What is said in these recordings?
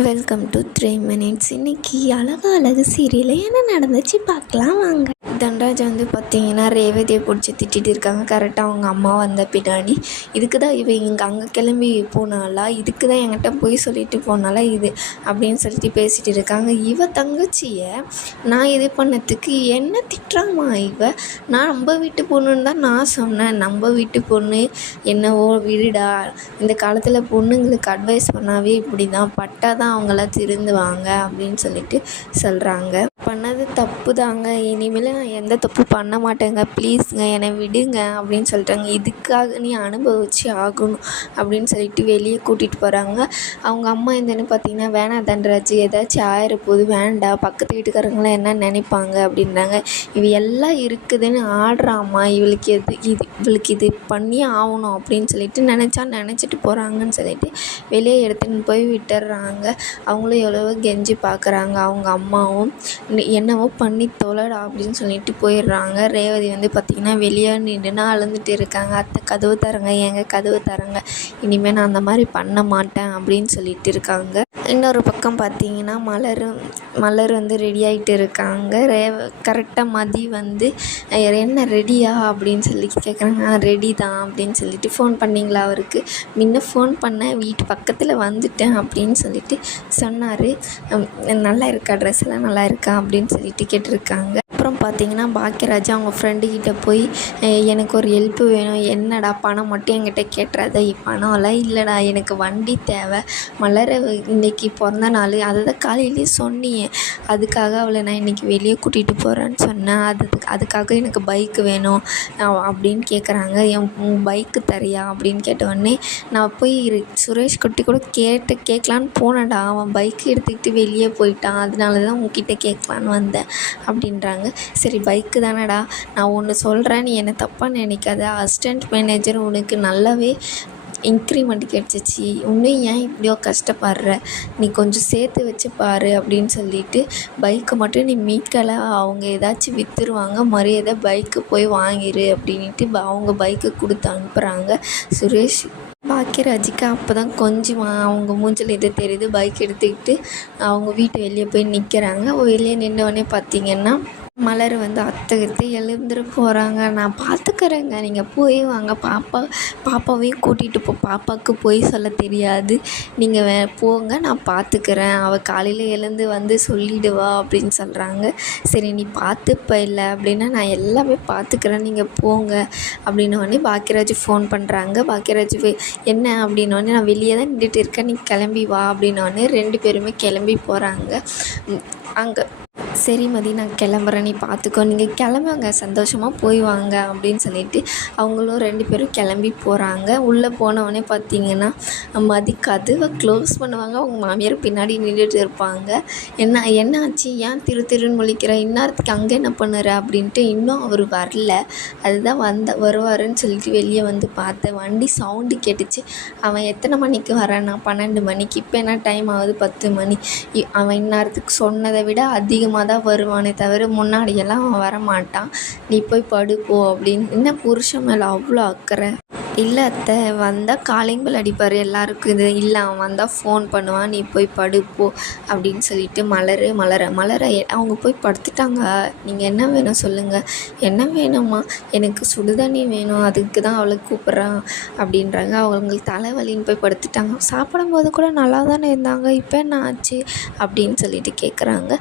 Welcome to 3 minutes. இன்னைக்கு அழகா அழகு சீரியலில் என்ன நடந்துச்சு பார்க்கலாம் வாங்க. தன்ராஜ் வந்து பார்த்தீங்கன்னா ரேவதியை பிடிச்சி திட்டிகிட்டு இருக்காங்க. கரெக்டாக அவங்க அம்மா வந்த பின்னாடி இதுக்கு தான் இங்கே அங்கே கிளம்பி போனாலா, இதுக்கு தான் என்கிட்ட போய் சொல்லிட்டு போனாலா இது அப்படின்னு சொல்லிட்டு பேசிகிட்டு இருக்காங்க. இவ தங்கச்சியை நான் இது பண்ணதுக்கு என்ன திட்டுறாமா நான் நம்ம வீட்டு பொண்ணுன்னு தான் நான் சொன்னேன். நம்ம வீட்டு பொண்ணு என்னவோ விடுடா, இந்த காலத்தில் பொண்ணுங்களுக்கு அட்வைஸ் பண்ணாவே இப்படி தான் பட்டா தான் அவங்களாம் திருந்துவாங்க அப்படின்னு சொல்லிட்டு சொல்கிறாங்க. பண்ணது தப்பு தாங்க, இனிமேல் நான் எந்த தப்பு பண்ண மாட்டேங்க, ப்ளீஸுங்க என்னை விடுங்க அப்படின்னு சொல்லிட்டாங்க. இதுக்காக நீ அனுபவிச்சு ஆகணும் அப்படின்னு சொல்லிட்டு வெளியே கூட்டிகிட்டு போகிறாங்க. அவங்க அம்மா என்னன்னு பார்த்தீங்கன்னா, வேணாம் தன்ராஜ், ஏதாச்சும் ஆயிரப்போது வேண்டாம், பக்கத்து வீட்டுக்காரங்களாம் என்ன நினைப்பாங்க அப்படின்றாங்க. இவ எல்லாம் இருக்குதுன்னு ஆடுறாம்மா, இவளுக்கு இது பண்ணியே ஆகணும் அப்படின்னு சொல்லிட்டு நினச்சிட்டு போகிறாங்கன்னு சொல்லிட்டு வெளியே எடுத்துன்னு போய் விட்டுடுறாங்க. அவங்களும் எவ்வளவோ கெஞ்சி பார்க்குறாங்க. அவங்க அம்மாவும் என்னவோ பண்ணி தொலைடா அப்படின்னு சொல்லிட்டு போயிடுறாங்க. ரேவதி வந்து பார்த்திங்கன்னா வெளியே நின்றுனா அழுந்துட்டு இருக்காங்க. அத்தை கதவு தரங்க, ஏங்க கதவு தரங்க, இனிமேல் நான் அந்த மாதிரி பண்ண மாட்டேன் அப்படின்னு சொல்லிட்டு இருக்காங்க. இன்னொரு பக்கம் பார்த்திங்கன்னா மலர் வந்து ரெடி ஆகிட்டு இருக்காங்க. கரெக்டாக மதி வந்து என்ன ரெடியா அப்படின்னு சொல்லி கேட்குறாங்க. ரெடி தான் அப்படின்னு சொல்லிட்டு, ஃபோன் பண்ணிங்களா அவருக்கு, முன்ன ஃபோன் பண்ணேன், வீட்டு பக்கத்தில் வந்துட்டேன் அப்படின்னு சொல்லிட்டு சொன்னார். நல்லா இருக்கா, ட்ரெஸ் எல்லாம் நல்லா இருக்கா அப்படின்னு சொல்லிட்டு கேட்டிருக்காங்க. அப்புறம் பார்த்திங்கன்னா பாக்கியராஜ் அவங்க ஃப்ரெண்டுக்கிட்ட போய் எனக்கு ஒரு ஹெல்ப்பு வேணும், என்னடா பணம் மட்டும் என்கிட்ட கேட்டுறாத, பணம்லாம் இல்லைடா, எனக்கு வண்டி தேவை, மலரை இன்றைக்கி பிறந்த நாள், அதை தான் காலையிலேயே சொன்னியே, அதுக்காக அவளை நான் இன்றைக்கி வெளியே கூட்டிகிட்டு போகிறேன்னு சொன்னேன், அதுக்காக எனக்கு பைக்கு வேணும் அப்படின்னு கேட்குறாங்க. உன் பைக்கு தரியா அப்படின்னு கேட்டவுடனே நான் போய் சுரேஷ் குட்டி கூட கேட்கலான்னு போனேன்டா, அவன் பைக்கு எடுத்துக்கிட்டு வெளியே போயிட்டான், அதனால தான் உன்கிட்ட கேட்கலான்னு வந்தேன் அப்படின்றாங்க. சரி பைக்கு தானடா, நான் ஒன்று சொல்கிறேன், நீ என்னை தப்பாக நினைக்காத, அசிஸ்டண்ட் மேனேஜர் உனக்கு நல்லாவே இன்க்ரிமெண்ட் கிடச்சிச்சு, இன்னும் ஏன் இப்படியோ கஷ்டப்படுற, நீ கொஞ்சம் சேர்த்து வச்சு பாரு அப்படின்னு சொல்லிட்டு, பைக்கை மட்டும் நீ மீட்கலை, அவங்க ஏதாச்சும் விற்றுருவாங்க, மரியாதை பைக்கு போய் வாங்கிடு அப்படின்ட்டு அவங்க பைக்கு கொடுத்து அனுப்புகிறாங்க. சுரேஷ் பாக்கியராஜுக்கு அப்போ தான் கொஞ்சம் அவங்க மூஞ்சில் இது தெரியுது. பைக் எடுத்துக்கிட்டு அவங்க வீட்டு வெளியே போய் நிற்கிறாங்க. வெளியே நின்றவொடனே பார்த்திங்கன்னா மலர் வந்து அத்தைகிட்ட எழுந்துட்டு போகிறாங்க. நான் பார்த்துக்கிறேங்க, நீங்கள் போய் வாங்க, பாப்பாவையும் கூட்டிகிட்டு பாப்பாவுக்கு போய் சொல்ல தெரியாது, நீங்கள் போங்க, நான் பார்த்துக்கிறேன், அவள் காலையில் எழுந்து வந்து சொல்லிடுவா அப்படின்னு சொல்கிறாங்க. சரி நீ பார்த்துப்ப இல்லை அப்படின்னா நான் எல்லாமே பார்த்துக்கிறேன், நீங்கள் போங்க அப்படின்னோடனே பாக்கியராஜ் ஃபோன் பண்ணுறாங்க. பாக்கியராஜ் என்ன அப்படின்னோடனே நான் வெளியே தான் நின்றுட்டு இருக்கேன், நீ கிளம்பி வா அப்படின்னோடனே 2 பேருமே கிளம்பி போகிறாங்க. அங்கே சரி மதி நான் கிளம்புறேன், நீ பார்த்துக்கோ, நீங்கள் கிளம்புங்க, சந்தோஷமாக போய் வாங்க அப்படின்னு சொல்லிட்டு அவங்களும் 2 பேரும் கிளம்பி போகிறாங்க. உள்ளே போனவொடனே பார்த்திங்கன்னா மதி கதவை க்ளோஸ் பண்ணுவாங்க. அவங்க மாமியார் பின்னாடி நின்றுட்டு இருப்பாங்க. என்ன ஆச்சு, ஏன் திருன்னு முழிக்கிற, இந்நேரத்துக்கு அங்கே என்ன பண்ணுற அப்படின்ட்டு. இன்னும் அவர் வரல, அதுதான் வருவாருன்னு சொல்லிட்டு வெளியே வந்து பார்த்தேன். வண்டி சவுண்டு கேட்டுச்சு. அவன் எத்தனை மணிக்கு வரான், நான் 12 மணிக்கு, இப்போ என்ன டைம் ஆகுது 10 மணி, அவன் இந்நேரத்துக்கு சொன்னதை விட அதிகமாக தான் வருவானே தவிர முன்னாடியெல்லாம் அவன் வரமாட்டான், நீ போய் படுப்போ அப்படின்னு. என்ன புருஷன் மேலே அவ்வளோ அக்கறை இல்லை அத்தை, வந்தால் காலிங் பெல் அடிப்பார் எல்லாருக்கும், இது இல்லை அவன் வந்தால் ஃபோன் பண்ணுவான், நீ போய் படுப்போ அப்படின்னு சொல்லிட்டு மலரை அவங்க போய் படுத்துட்டாங்க. நீங்கள் என்ன வேணும் சொல்லுங்கள், என்ன வேணுமா, எனக்கு சுடுதண்ணி வேணும், அதுக்கு தான் அவளை கூப்பிட்றான் அப்படின்றாங்க. அவங்களுக்கு தலைவலின்னு போய் படுத்துட்டாங்க. சாப்பிடும்போது கூட நல்லா தானே இருந்தாங்க, இப்போ என்ன ஆச்சு அப்படின்னு சொல்லிட்டு கேட்குறாங்க.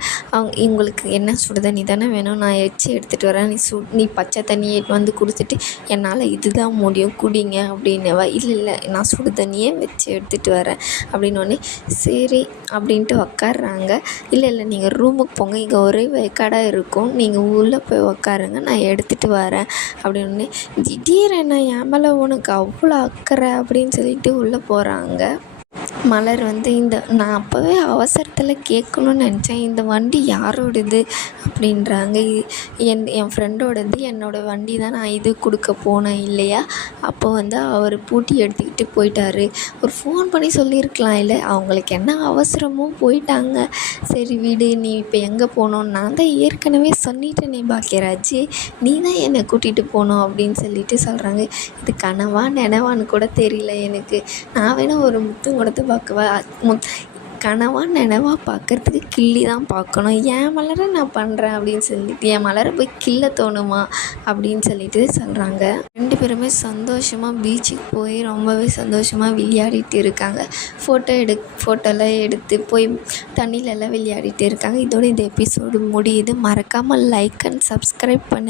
இவங்களுக்கு என்ன சுடுதண்ணி தானே வேணும், நான் எடுத்துகிட்டு வரேன், நீ பச்சை தண்ணியை வந்து கொடுத்துட்டு என்னால் இதுதான் முடியும் குடிங்க அப்படின்னவா. இல்லை நான் சுடு தண்ணியே வச்சு எடுத்துகிட்டு வரேன் அப்படின்னோடனே சரி அப்படின்ட்டு உக்காடுறாங்க. இல்லை நீங்கள் ரூமுக்கு போங்க, இங்கே ஒரே வேக்காடாக இருக்கும், நீங்கள் உள்ளே போய் உக்காருங்க, நான் எடுத்துகிட்டு வரேன் அப்படின்னு. திடீரென என் மேலே உனக்கு அவ்வளோ அக்கறை அப்படின்னு சொல்லிட்டு உள்ளே போகிறாங்க. மலர் வந்து நான் அப்போவே அவசரத்தில் கேட்கணுன்னு நினச்சேன், இந்த வண்டி யாரோடது அப்படின்றாங்க. என் ஃப்ரெண்டோடது, என்னோடய வண்டி தான், நான் இது கொடுக்க போனேன் இல்லையா, அப்போ வந்து அவர் பூட்டி எடுத்துக்கிட்டு போயிட்டார், ஒரு ஃபோன் பண்ணி சொல்லியிருக்கலாம் இல்லை, அவங்களுக்கு என்ன அவசரமோ போயிட்டாங்க, சரி வீடு, நீ இப்போ எங்கே போகணும், நான் தான் ஏற்கனவே சொல்லிட்டேனே பாக்கியராஜ், நீ தான் என்னை கூட்டிகிட்டு போகணும் அப்படின்னு சொல்லிட்டு சொல்கிறாங்க. இது கனவா நினவான்னு கூட தெரியல எனக்கு, நான் வேணால் ஒரு முத்தம் கொடுத்து பார்க்கவா, கனவா நினைவா பார்க்குறதுக்கு கிள்ளி தான் பார்க்கணும். என் மலரை நான் பண்ணுறேன் அப்படின்னு சொல்லிட்டு என் மலரை போய் கிள்ள தோணுமா அப்படின்னு சொல்லிட்டு சொல்கிறாங்க. 2 பேருமே சந்தோஷமாக பீச்சுக்கு போய் ரொம்பவே சந்தோஷமாக விளையாடிட்டு இருக்காங்க. ஃபோட்டோலாம் எடுத்து போய் தண்ணியிலலாம் விளையாடிட்டு இருக்காங்க. இதோட இந்த எபிசோடு முடியுது. மறக்காமல் லைக் அண்ட் சப்ஸ்கிரைப் பண்ணு.